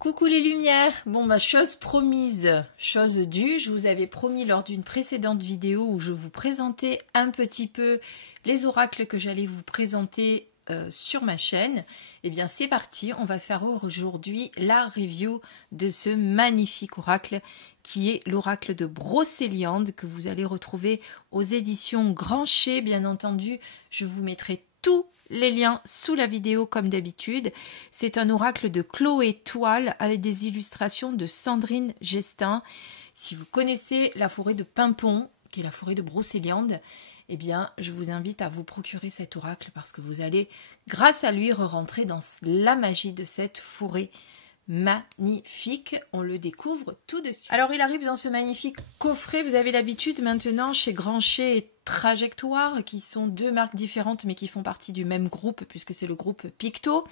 Coucou les lumières. Bon, chose promise, chose due. Je vous avais promis lors d'une précédente vidéo où je vous présentais un petit peu les oracles que j'allais vous présenter sur ma chaîne. Eh bien c'est parti, on va faire aujourd'hui la review de ce magnifique oracle qui est l'oracle de Brocéliande que vous allez retrouver aux éditions Grancher. Bien entendu, je vous mettrai tous les liens sous la vidéo comme d'habitude. C'est un oracle de Chloé Toile avec des illustrations de Sandrine Gestin. Si vous connaissez la forêt de Pimpon, qui est la forêt de Brocéliande, eh bien, je vous invite à vous procurer cet oracle parce que vous allez, grâce à lui, re-rentrer dans la magie de cette forêt magnifique. On le découvre tout de suite. Alors, il arrive dans ce magnifique coffret. Vous avez l'habitude maintenant chez Grancher et Trajectoire, qui sont deux marques différentes mais qui font partie du même groupe puisque c'est le groupe Picto.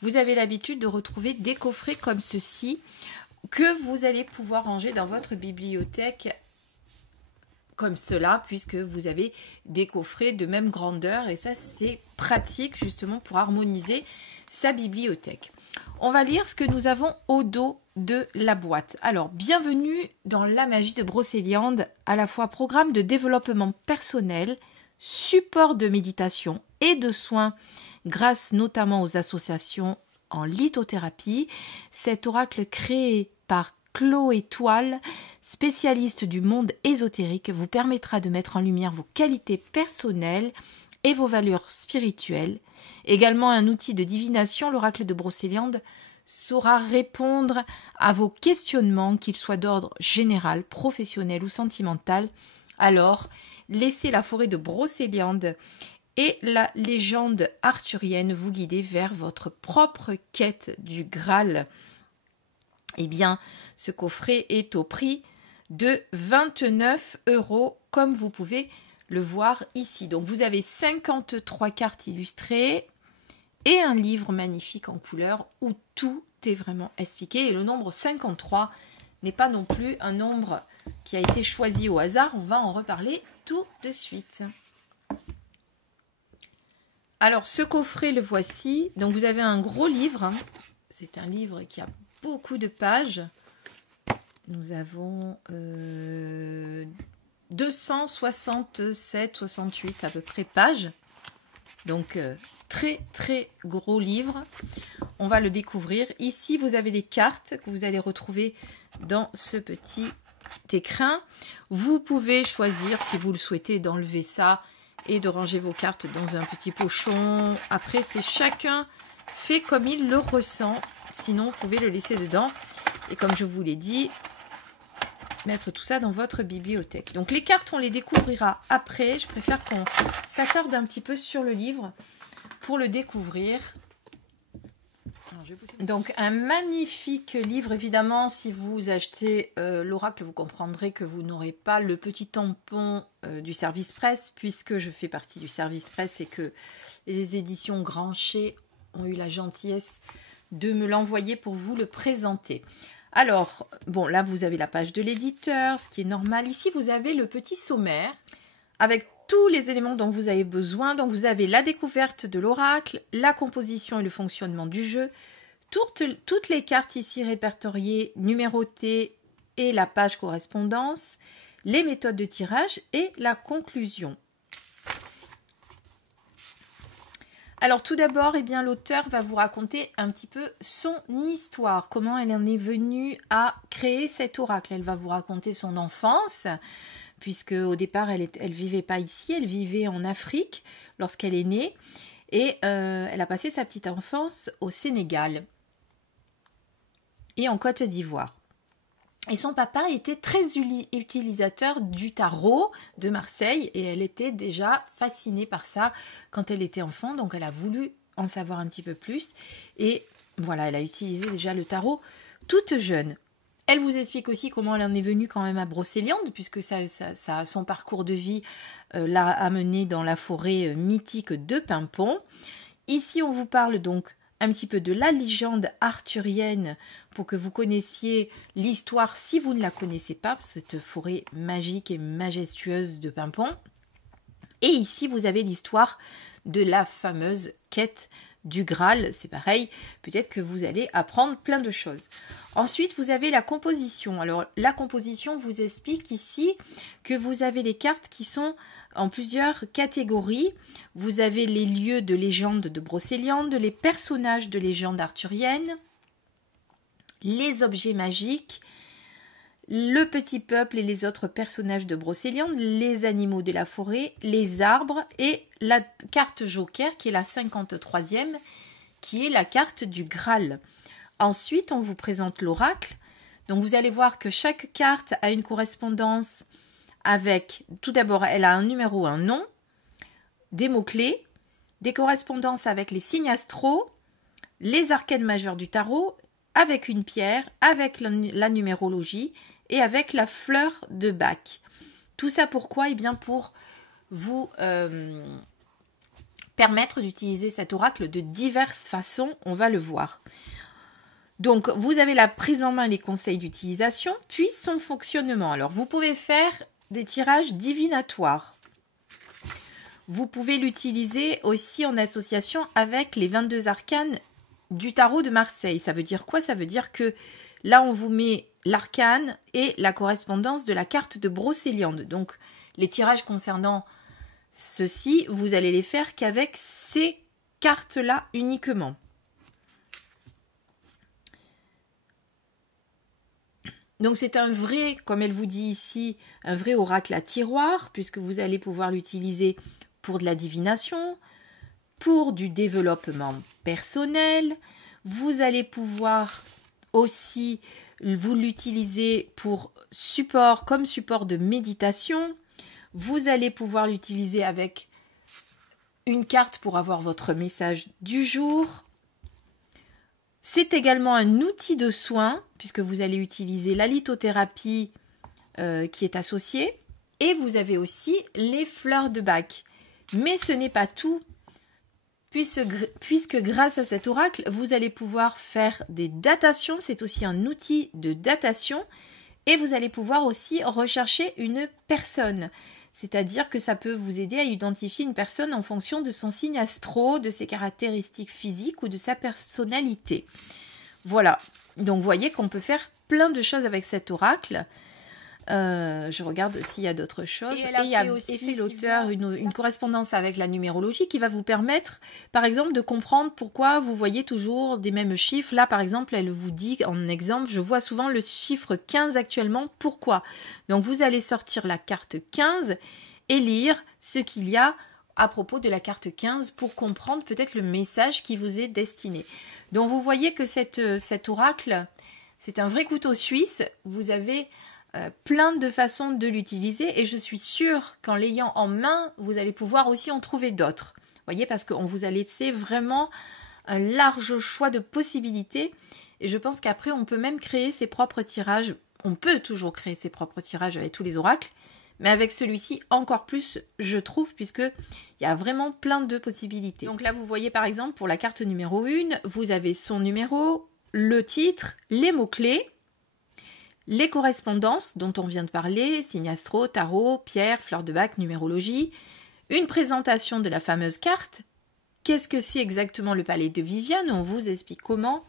Vous avez l'habitude de retrouver des coffrets comme ceci que vous allez pouvoir ranger dans votre bibliothèque comme cela, puisque vous avez des coffrets de même grandeur et ça c'est pratique justement pour harmoniser sa bibliothèque. On va lire ce que nous avons au dos de la boîte. Alors, bienvenue dans la magie de Brocéliande, à la fois programme de développement personnel, support de méditation et de soins grâce notamment aux associations en lithothérapie. Cet oracle créé par Chloé Toile, spécialiste du monde ésotérique, vous permettra de mettre en lumière vos qualités personnelles et vos valeurs spirituelles. Également un outil de divination, l'oracle de Brocéliande saura répondre à vos questionnements, qu'ils soient d'ordre général, professionnel ou sentimental. Alors, laissez la forêt de Brocéliande et la légende arthurienne vous guider vers votre propre quête du Graal. Eh bien, ce coffret est au prix de 29 €, comme vous pouvez le voir ici. Donc, vous avez 53 cartes illustrées et un livre magnifique en couleur où tout est vraiment expliqué. Et le nombre 53 n'est pas non plus un nombre qui a été choisi au hasard. On va en reparler tout de suite. Alors, ce coffret, le voici. Donc, vous avez un gros livre. C'est un livre qui a beaucoup de pages. Nous avons 267-68 à peu près pages. Donc, très très gros livre. On va le découvrir. Ici, vous avez des cartes que vous allez retrouver dans ce petit écrin. Vous pouvez choisir, si vous le souhaitez, d'enlever ça et de ranger vos cartes dans un petit pochon. Après, c'est chacun fait comme il le ressent. Sinon, vous pouvez le laisser dedans. Et comme je vous l'ai dit, mettre tout ça dans votre bibliothèque. Donc, les cartes, on les découvrira après. Je préfère qu'on s'attarde un petit peu sur le livre pour le découvrir. Donc, un magnifique livre. Évidemment, si vous achetez l'oracle, vous comprendrez que vous n'aurez pas le petit tampon du service presse, puisque je fais partie du service presse et que les éditions Grancher ont eu la gentillesse de me l'envoyer pour vous le présenter. Alors, bon, là, vous avez la page de l'éditeur, ce qui est normal. Ici, vous avez le petit sommaire avec tous les éléments dont vous avez besoin. Donc, vous avez la découverte de l'oracle, la composition et le fonctionnement du jeu, toutes les cartes ici répertoriées, numérotées et la page correspondance, les méthodes de tirage et la conclusion. Alors tout d'abord, eh bien, l'auteur va vous raconter un petit peu son histoire, comment elle en est venue à créer cet oracle. Elle va vous raconter son enfance, puisque au départ, elle vivait pas ici, elle vivait en Afrique lorsqu'elle est née, et elle a passé sa petite enfance au Sénégal et en Côte d'Ivoire. Et son papa était très utilisateur du tarot de Marseille et elle était déjà fascinée par ça quand elle était enfant. Donc elle a voulu en savoir un petit peu plus. Et voilà, elle a utilisé déjà le tarot toute jeune. Elle vous explique aussi comment elle en est venue quand même à Brocéliande, puisque son parcours de vie l'a amenée dans la forêt mythique de Pimpon. Ici, on vous parle donc un petit peu de la légende arthurienne pour que vous connaissiez l'histoire si vous ne la connaissez pas, cette forêt magique et majestueuse de Pimpon. Et ici, vous avez l'histoire de la fameuse quête du Graal, c'est pareil, peut-être que vous allez apprendre plein de choses. Ensuite, vous avez la composition. Alors, la composition vous explique ici que vous avez les cartes qui sont en plusieurs catégories. Vous avez les lieux de légende de Brocéliande, les personnages de légende arthurienne, les objets magiques, le petit peuple et les autres personnages de Brocéliande, les animaux de la forêt, les arbres et la carte Joker qui est la 53e, qui est la carte du Graal. Ensuite, on vous présente l'oracle. Donc, vous allez voir que chaque carte a une correspondance avec, tout d'abord, elle a un numéro, un nom, des mots-clés, des correspondances avec les signes astraux, les arcanes majeures du tarot, avec une pierre, avec la numérologie et avec la fleur de Bach. Tout ça pourquoi? Eh bien pour vous permettre d'utiliser cet oracle de diverses façons, on va le voir. Donc vous avez la prise en main et les conseils d'utilisation, puis son fonctionnement. Alors vous pouvez faire des tirages divinatoires. Vous pouvez l'utiliser aussi en association avec les 22 arcanes du tarot de Marseille. Ça veut dire quoi? Ça veut dire que là, on vous met l'arcane et la correspondance de la carte de Brocéliande. Donc, les tirages concernant ceci, vous allez les faire qu'avec ces cartes-là uniquement. Donc, c'est un vrai, comme elle vous dit ici, un vrai oracle à tiroir, puisque vous allez pouvoir l'utiliser pour de la divination, pour du développement personnel. Vous allez pouvoir aussi vous l'utiliser pour support, comme support de méditation. Vous allez pouvoir l'utiliser avec une carte pour avoir votre message du jour. C'est également un outil de soin, puisque vous allez utiliser la lithothérapie qui est associée. Et vous avez aussi les fleurs de Bach. Mais ce n'est pas tout, puisque grâce à cet oracle, vous allez pouvoir faire des datations. C'est aussi un outil de datation. Et vous allez pouvoir aussi rechercher une personne. C'est-à-dire que ça peut vous aider à identifier une personne en fonction de son signe astro, de ses caractéristiques physiques ou de sa personnalité. Voilà. Donc vous voyez qu'on peut faire plein de choses avec cet oracle. Je regarde s'il y a d'autres choses. Et il y a aussi l'auteur une correspondance avec la numérologie qui va vous permettre, par exemple, de comprendre pourquoi vous voyez toujours des mêmes chiffres. Là, par exemple, elle vous dit, en exemple, je vois souvent le chiffre 15 actuellement. Pourquoi? Donc, vous allez sortir la carte 15 et lire ce qu'il y a à propos de la carte 15 pour comprendre peut-être le message qui vous est destiné. Donc, vous voyez que cet oracle, c'est un vrai couteau suisse. Vous avez plein de façons de l'utiliser et je suis sûre qu'en l'ayant en main, vous allez pouvoir aussi en trouver d'autres. Vous voyez, parce qu'on vous a laissé vraiment un large choix de possibilités et je pense qu'après, on peut même créer ses propres tirages. On peut toujours créer ses propres tirages avec tous les oracles, mais avec celui-ci, encore plus, je trouve, puisqu'il y a vraiment plein de possibilités. Donc là, vous voyez par exemple, pour la carte numéro 1, vous avez son numéro, le titre, les mots-clés, les correspondances dont on vient de parler, signe astro, tarot, pierre, fleur de Bach, numérologie, une présentation de la fameuse carte. Qu'est-ce que c'est exactement le palais de Viviane? On vous explique comment.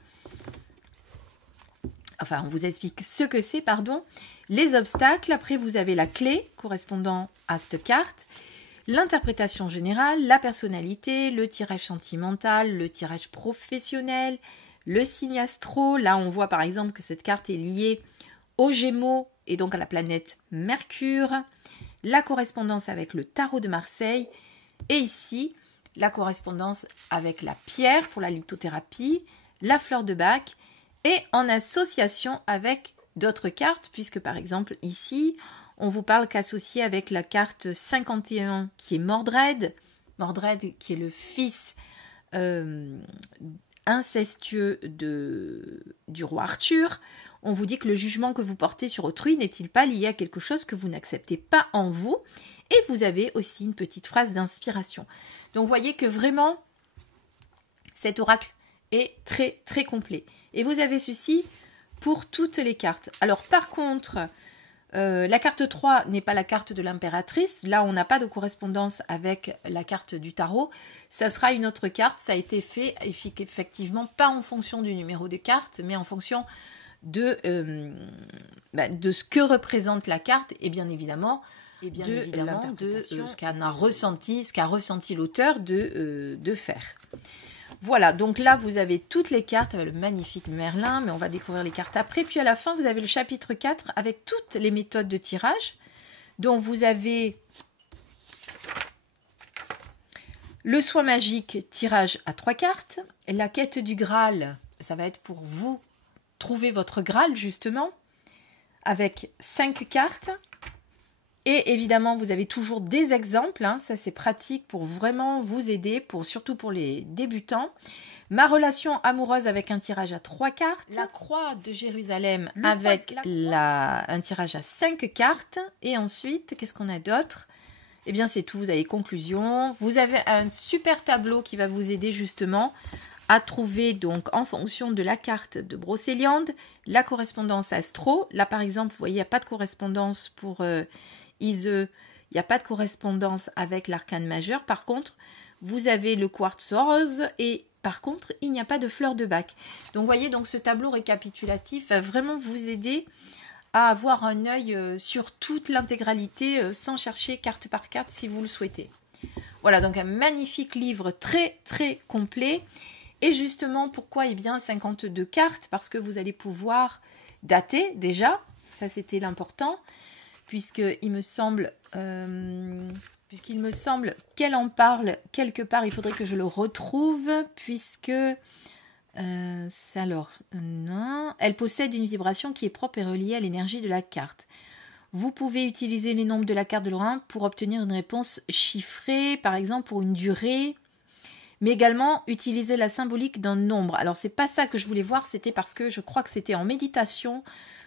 Enfin, on vous explique ce que c'est, pardon. Les obstacles, après vous avez la clé correspondant à cette carte, l'interprétation générale, la personnalité, le tirage sentimental, le tirage professionnel, le signe astro. Là, on voit par exemple que cette carte est liée aux Gémeaux et donc à la planète Mercure, la correspondance avec le tarot de Marseille et ici la correspondance avec la pierre pour la lithothérapie, la fleur de Bach et en association avec d'autres cartes puisque par exemple ici on vous parle qu'associé avec la carte 51 qui est Mordred qui est le fils incestueux du roi Arthur. On vous dit que le jugement que vous portez sur autrui n'est-il pas lié à quelque chose que vous n'acceptez pas en vous? Et vous avez aussi une petite phrase d'inspiration. Donc, vous voyez que vraiment, cet oracle est très, très complet. Et vous avez ceci pour toutes les cartes. Alors, par contre, La carte 3 n'est pas la carte de l'impératrice. Là, on n'a pas de correspondance avec la carte du tarot. Ça sera une autre carte. Ça a été fait effectivement pas en fonction du numéro de carte, mais en fonction de ce que représente la carte et bien évidemment, de ce qu'a ressenti l'auteur de faire. Voilà, donc là, vous avez toutes les cartes avec le magnifique Merlin, mais on va découvrir les cartes après. Puis à la fin, vous avez le chapitre 4 avec toutes les méthodes de tirage. Donc vous avez le soin magique, tirage à 3 cartes. La quête du Graal, ça va être pour vous trouver votre Graal, justement, avec 5 cartes. Et évidemment, vous avez toujours des exemples, hein, ça c'est pratique pour vraiment vous aider, surtout pour les débutants. Ma relation amoureuse avec un tirage à 3 cartes. La croix de Jérusalem avec un tirage à 5 cartes. Et ensuite, qu'est-ce qu'on a d'autre? Eh bien, c'est tout, vous avez conclusion. Vous avez un super tableau qui va vous aider justement à trouver, donc, en fonction de la carte de Brocéliande, la correspondance astro. Là, par exemple, vous voyez, il n'y a pas de correspondance pour... il n'y a pas de correspondance avec l'arcane majeur. Par contre, vous avez le quartz rose et par contre, il n'y a pas de fleur de bac. Donc, vous voyez, donc ce tableau récapitulatif va vraiment vous aider à avoir un œil sur toute l'intégralité sans chercher carte par carte si vous le souhaitez. Voilà, donc un magnifique livre très, très complet. Et justement, pourquoi? Eh bien, 52 cartes, parce que vous allez pouvoir dater déjà. Ça, c'était l'important. Puisqu'il me semble qu'elle en parle quelque part, il faudrait que je le retrouve, puisque non, elle possède une vibration qui est propre et reliée à l'énergie de la carte. Vous pouvez utiliser les nombres de la carte de Lorrain pour obtenir une réponse chiffrée, par exemple pour une durée, mais également utiliser la symbolique d'un nombre. Alors c'est pas ça que je voulais voir, c'était parce que je crois que c'était en méditation.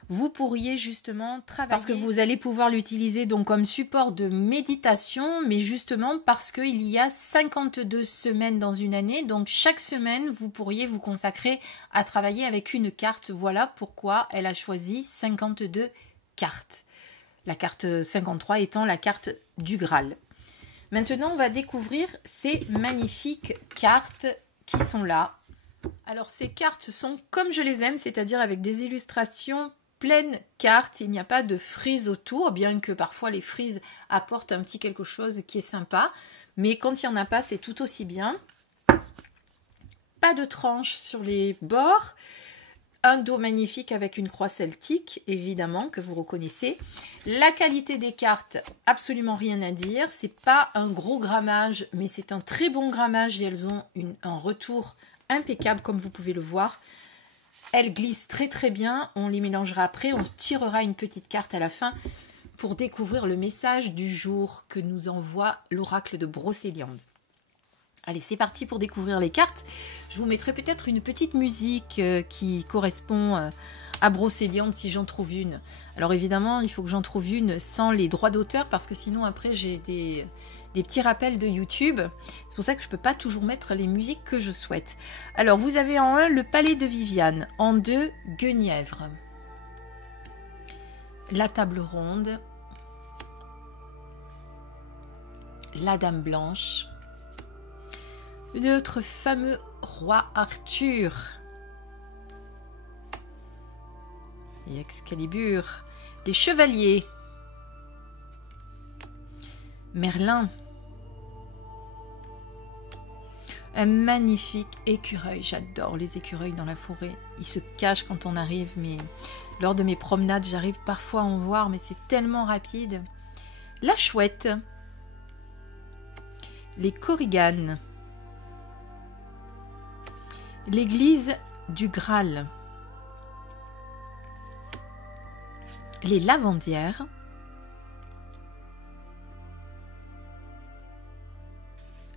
Vous pourriez justement travailler... Parce que vous allez pouvoir l'utiliser donc comme support de méditation, mais justement parce qu'il y a 52 semaines dans une année. Donc chaque semaine, vous pourriez vous consacrer à travailler avec une carte. Voilà pourquoi elle a choisi 52 cartes. La carte 53 étant la carte du Graal. Maintenant, on va découvrir ces magnifiques cartes qui sont là. Alors ces cartes sont comme je les aime, c'est-à-dire avec des illustrations pleine carte, il n'y a pas de frise autour, bien que parfois les frises apportent un petit quelque chose qui est sympa, mais quand il n'y en a pas, c'est tout aussi bien. Pas de tranche sur les bords, un dos magnifique avec une croix celtique, évidemment, que vous reconnaissez. La qualité des cartes, absolument rien à dire, c'est pas un gros grammage, mais c'est un très bon grammage et elles ont un retour impeccable, comme vous pouvez le voir. Elles glissent très très bien, on les mélangera après, on se tirera une petite carte à la fin pour découvrir le message du jour que nous envoie l'oracle de Brocéliande. Allez, c'est parti pour découvrir les cartes. Je vous mettrai peut-être une petite musique qui correspond à Brocéliande si j'en trouve une. Alors évidemment, il faut que j'en trouve une sans les droits d'auteur parce que sinon après j'ai des petits rappels de YouTube. C'est pour ça que je ne peux pas toujours mettre les musiques que je souhaite. Alors, vous avez en 1 le palais de Viviane, en 2 Guenièvre, la table ronde, la dame blanche, notre fameux roi Arthur et Excalibur, les chevaliers, Merlin, un magnifique écureuil. J'adore les écureuils dans la forêt. Ils se cachent quand on arrive, mais lors de mes promenades, j'arrive parfois à en voir, mais c'est tellement rapide. La chouette, les korriganes, l'église du Graal, les lavandières,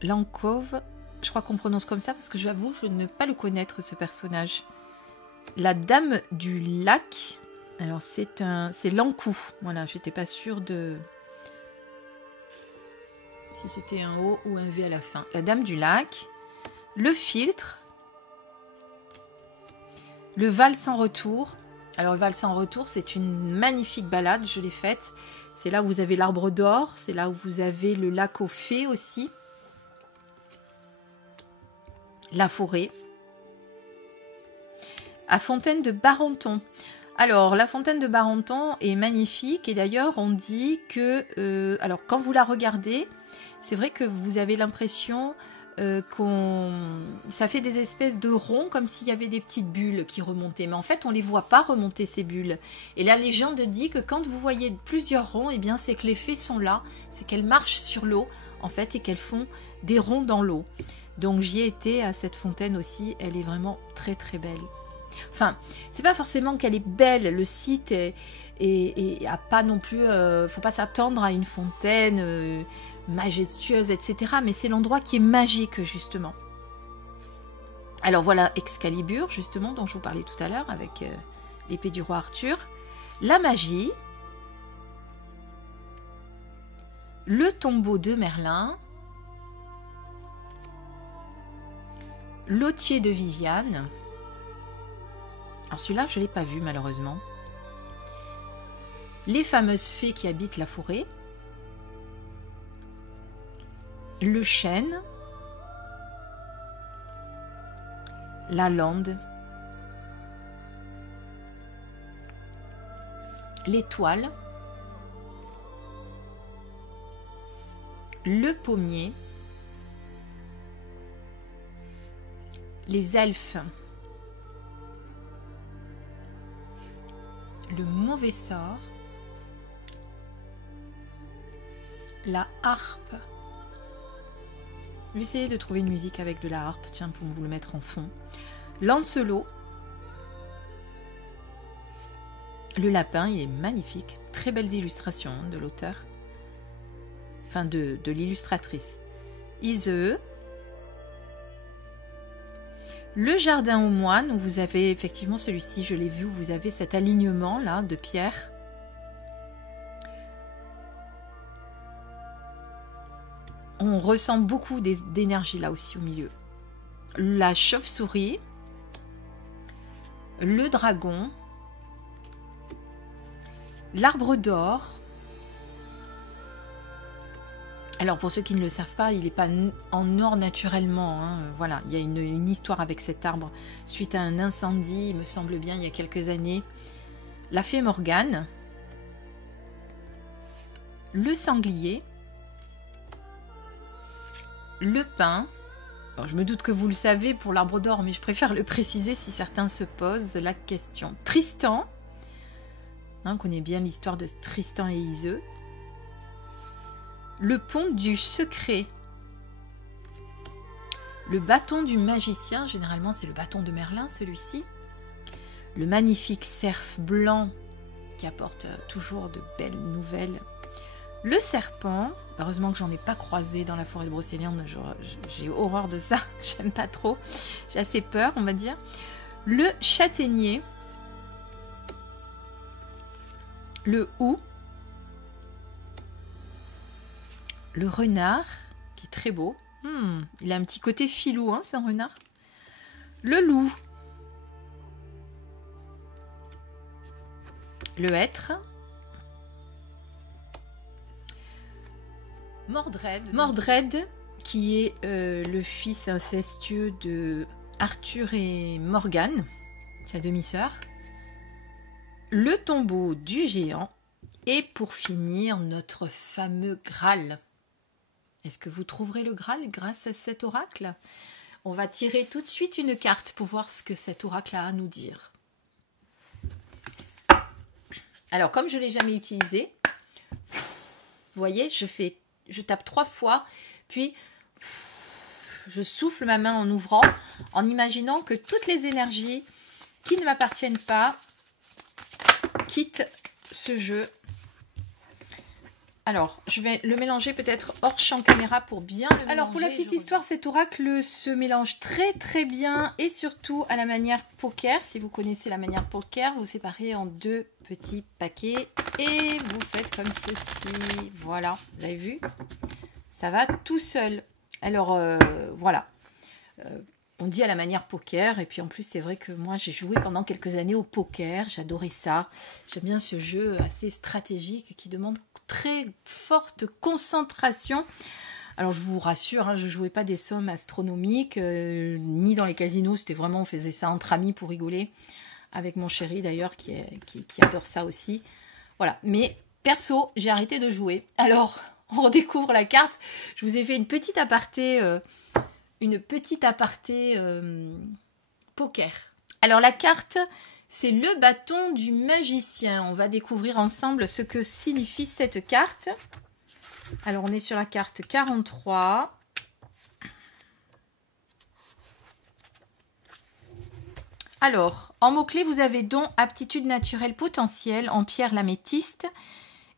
l'encove, je crois qu'on prononce comme ça parce que j'avoue, je ne pas le connaître ce personnage. La dame du lac, alors c'est l'encou. Voilà, j'étais pas sûre de si c'était un O ou un V à la fin. La dame du lac, le filtre, le val sans retour. Alors Valse en retour, c'est une magnifique balade, je l'ai faite. C'est là où vous avez l'arbre d'or, c'est là où vous avez le lac aux fées aussi. La forêt. À Fontaine de Barenton. Alors, la fontaine de Barenton est magnifique et d'ailleurs, on dit que... alors, quand vous la regardez, c'est vrai que vous avez l'impression ça fait des espèces de ronds comme s'il y avait des petites bulles qui remontaient. Mais en fait, on ne les voit pas remonter ces bulles. Et la légende dit que quand vous voyez plusieurs ronds, eh bien, c'est que les fées sont là. C'est qu'elles marchent sur l'eau, en fait, et qu'elles font des ronds dans l'eau. Donc, j'y ai été à cette fontaine aussi. Elle est vraiment très, très belle. Enfin, c'est pas forcément qu'elle est belle. Le site est a pas non plus... faut pas s'attendre à une fontaine... majestueuse, etc. Mais c'est l'endroit qui est magique, justement. Alors voilà Excalibur, justement, dont je vous parlais tout à l'heure, avec l'épée du roi Arthur. La magie. Le tombeau de Merlin. L'Autier de Viviane. Alors celui-là, je ne l'ai pas vu, malheureusement. Les fameuses fées qui habitent la forêt. Le chêne, la lande, l'étoile, le pommier, les elfes, le mauvais sort, la harpe. Je vais essayer de trouver une musique avec de la harpe, tiens, pour vous le mettre en fond. Lancelot. Le lapin, il est magnifique. Très belles illustrations de l'auteur. Enfin, de l'illustratrice. Iseux. Le jardin aux moines, où vous avez, effectivement, celui-ci, je l'ai vu, où vous avez cet alignement-là de pierres. On ressent beaucoup d'énergie là aussi au milieu. La chauve-souris. Le dragon. L'arbre d'or. Alors pour ceux qui ne le savent pas, il n'est pas en or naturellement. Hein. Voilà, il y a une histoire avec cet arbre suite à un incendie, il me semble bien, il y a quelques années. La fée Morgane. Le sanglier. Le pin, bon, je me doute que vous le savez pour l'arbre d'or, mais je préfère le préciser si certains se posent la question. Tristan, on connaît bien l'histoire de Tristan et Iseux. Le pont du secret. Le bâton du magicien, généralement c'est le bâton de Merlin celui-ci. Le magnifique cerf blanc qui apporte toujours de belles nouvelles. Le serpent. Heureusement que j'en ai pas croisé dans la forêt de Brocéliande, j'ai horreur de ça, j'aime pas trop, j'ai assez peur on va dire. Le châtaignier, le hou, le renard, qui est très beau, il a un petit côté filou, hein, c'est un renard. Le loup, le hêtre, Mordred, qui est le fils incestueux de Arthur et Morgane, sa demi-sœur. Le tombeau du géant. Et pour finir, notre fameux Graal. Est-ce que vous trouverez le Graal grâce à cet oracle? On va tirer tout de suite une carte pour voir ce que cet oracle a à nous dire. Alors, comme je ne l'ai jamais utilisé, vous voyez, je tape 3 fois, puis je souffle ma main en ouvrant, en imaginant que toutes les énergies qui ne m'appartiennent pas quittent ce jeu. Alors, je vais le mélanger peut-être hors champ caméra pour bien le mélanger. Alors, pour la petite histoire, cet oracle se mélange très très bien et surtout à la manière poker. Si vous connaissez la manière poker, vous séparez en 2 petits paquets et vous faites comme ceci. Voilà, vous avez vu? Ça va tout seul. Alors, voilà. on dit à la manière poker. Et puis en plus, c'est vrai que moi, j'ai joué pendant quelques années au poker. J'adorais ça. J'aime bien ce jeu assez stratégique qui demande très forte concentration. Alors je vous rassure, hein, je ne jouais pas des sommes astronomiques, ni dans les casinos. C'était vraiment, on faisait ça entre amis pour rigoler. Avec mon chéri d'ailleurs, qui adore ça aussi. Voilà, mais perso, j'ai arrêté de jouer. Alors, on redécouvre la carte. Je vous ai fait une petite aparté poker. Alors la carte, c'est le bâton du magicien. On va découvrir ensemble ce que signifie cette carte. Alors on est sur la carte 43. Alors, en mots-clés, vous avez don, aptitude naturelle potentielle en pierre l'améthyste.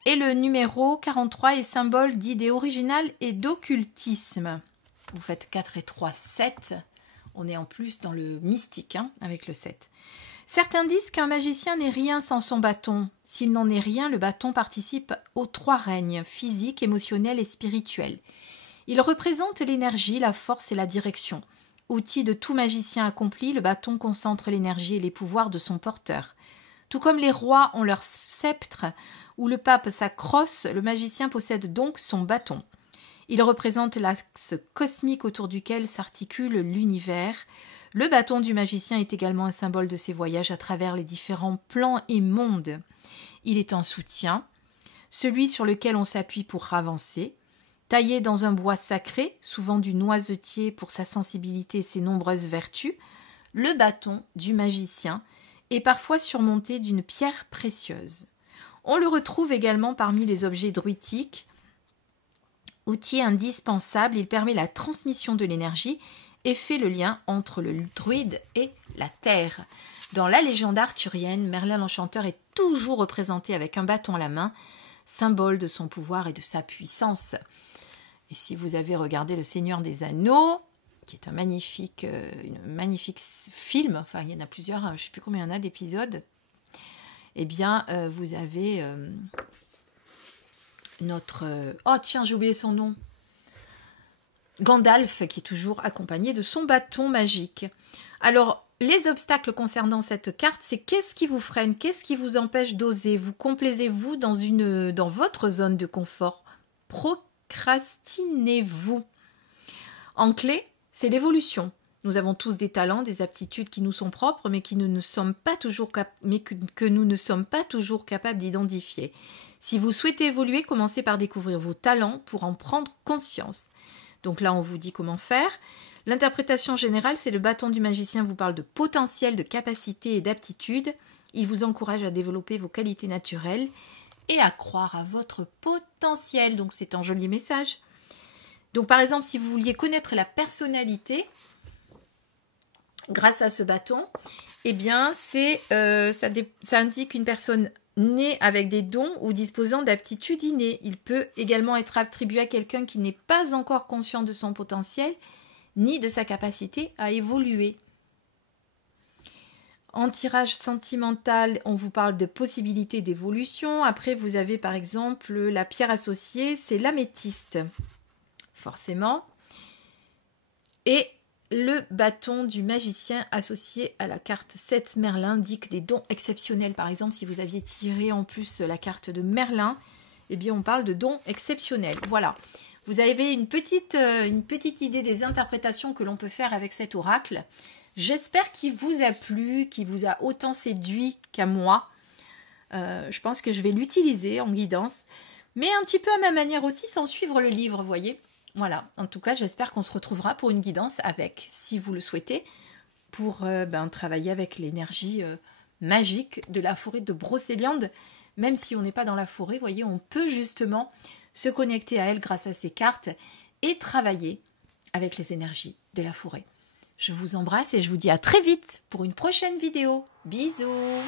Et le numéro 43 est symbole d'idée originale et d'occultisme. Vous faites 4 et 3, 7. On est en plus dans le mystique, hein, avec le 7. Certains disent qu'un magicien n'est rien sans son bâton. S'il n'en est rien, le bâton participe aux 3 règnes, physique, émotionnel et spirituel. Il représente l'énergie, la force et la direction. Outil de tout magicien accompli, le bâton concentre l'énergie et les pouvoirs de son porteur. Tout comme les rois ont leur sceptre ou le pape sa crosse, le magicien possède donc son bâton. Il représente l'axe cosmique autour duquel s'articule l'univers. Le bâton du magicien est également un symbole de ses voyages à travers les différents plans et mondes. Il est en soutien, celui sur lequel on s'appuie pour avancer. Taillé dans un bois sacré, souvent du noisetier pour sa sensibilité et ses nombreuses vertus, le bâton du magicien est parfois surmonté d'une pierre précieuse. On le retrouve également parmi les objets druidiques. Outil indispensable, il permet la transmission de l'énergie et fait le lien entre le druide et la terre. Dans la légende arthurienne, Merlin l'Enchanteur est toujours représenté avec un bâton à la main, symbole de son pouvoir et de sa puissance. Et si vous avez regardé Le Seigneur des Anneaux, qui est un magnifique film, enfin il y en a plusieurs, je ne sais plus combien il y en a d'épisodes, eh bien vous avez notre... oh tiens, j'ai oublié son nom. Gandalf, qui est toujours accompagné de son bâton magique. Alors, les obstacles concernant cette carte, c'est qu'est-ce qui vous freine, qu'est-ce qui vous empêche d'oser, vous complaisez-vous dans votre zone de confort, procrastinez-vous. En clé, c'est l'évolution. Nous avons tous des talents, des aptitudes qui nous sont propres, mais que nous ne sommes pas toujours capables d'identifier. Si vous souhaitez évoluer, commencez par découvrir vos talents pour en prendre conscience. Donc là, on vous dit comment faire. L'interprétation générale, c'est le bâton du magicien vous parle de potentiel, de capacité et d'aptitude. Il vous encourage à développer vos qualités naturelles et à croire à votre potentiel. Donc c'est un joli message. Donc par exemple, si vous vouliez connaître la personnalité grâce à ce bâton, eh bien ça indique une personne née avec des dons ou disposant d'aptitudes innées. Il peut également être attribué à quelqu'un qui n'est pas encore conscient de son potentiel ni de sa capacité à évoluer. En tirage sentimental, on vous parle de possibilités d'évolution. Après, vous avez par exemple la pierre associée, c'est l'améthyste, forcément. Et le bâton du magicien associé à la carte 7 Merlin indique des dons exceptionnels. Par exemple, si vous aviez tiré en plus la carte de Merlin, eh bien on parle de dons exceptionnels. Voilà. Vous avez une petite idée des interprétations que l'on peut faire avec cet oracle. J'espère qu'il vous a plu, qu'il vous a autant séduit qu'à moi. Je pense que je vais l'utiliser en guidance, mais un petit peu à ma manière aussi, sans suivre le livre, vous voyez. Voilà, en tout cas, j'espère qu'on se retrouvera pour une guidance avec, si vous le souhaitez, pour travailler avec l'énergie magique de la forêt de Brocéliande. Même si on n'est pas dans la forêt, vous voyez, on peut justement se connecter à elle grâce à ces cartes et travailler avec les énergies de la forêt. Je vous embrasse et je vous dis à très vite pour une prochaine vidéo. Bisous!